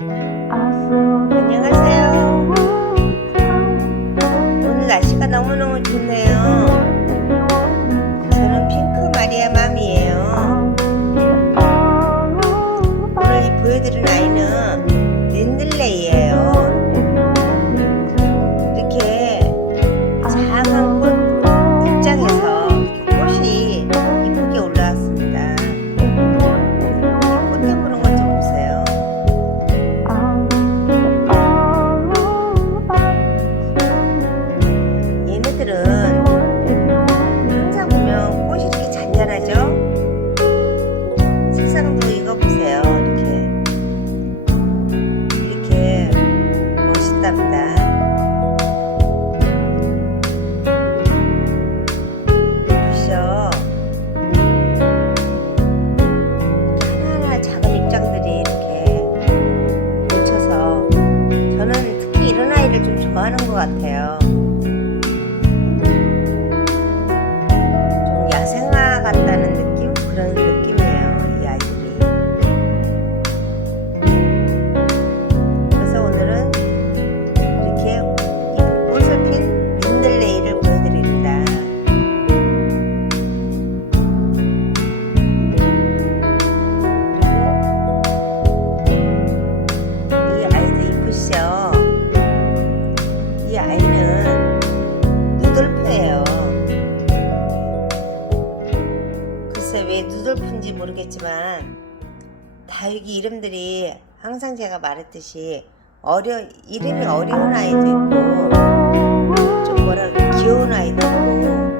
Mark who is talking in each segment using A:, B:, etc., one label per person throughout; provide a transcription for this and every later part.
A: 안녕하세요. 오늘 날씨가 너무너무 좋네요. 저는 핑크 마리아 맘이에요. 오늘 이 보여드릴 아이는 좋아하는 것 같아요. 이 아이는 누들프예요. 글쎄 왜 누들프인지 모르겠지만 다육이 이름들이 항상 제가 말했듯이 어려 이름이 어려운 아이도 있고 좀 그래 귀여운 아이도 있고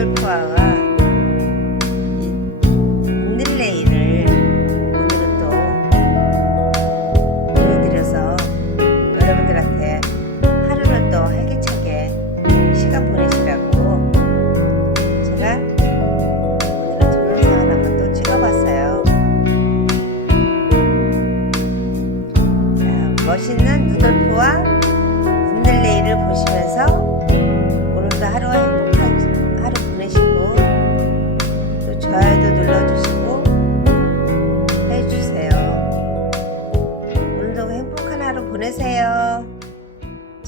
A: 누들프아가 민들레이를 오늘은 또 보여드려서 여러분들한테 하루를 또 활기차게 시간 보내시라고 제가 오늘은 동영상을 한번 또 찍어봤어요. 자, 멋있는 누돌프와 민들레이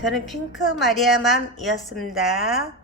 A: 저는 핑크 마리아맘이었습니다.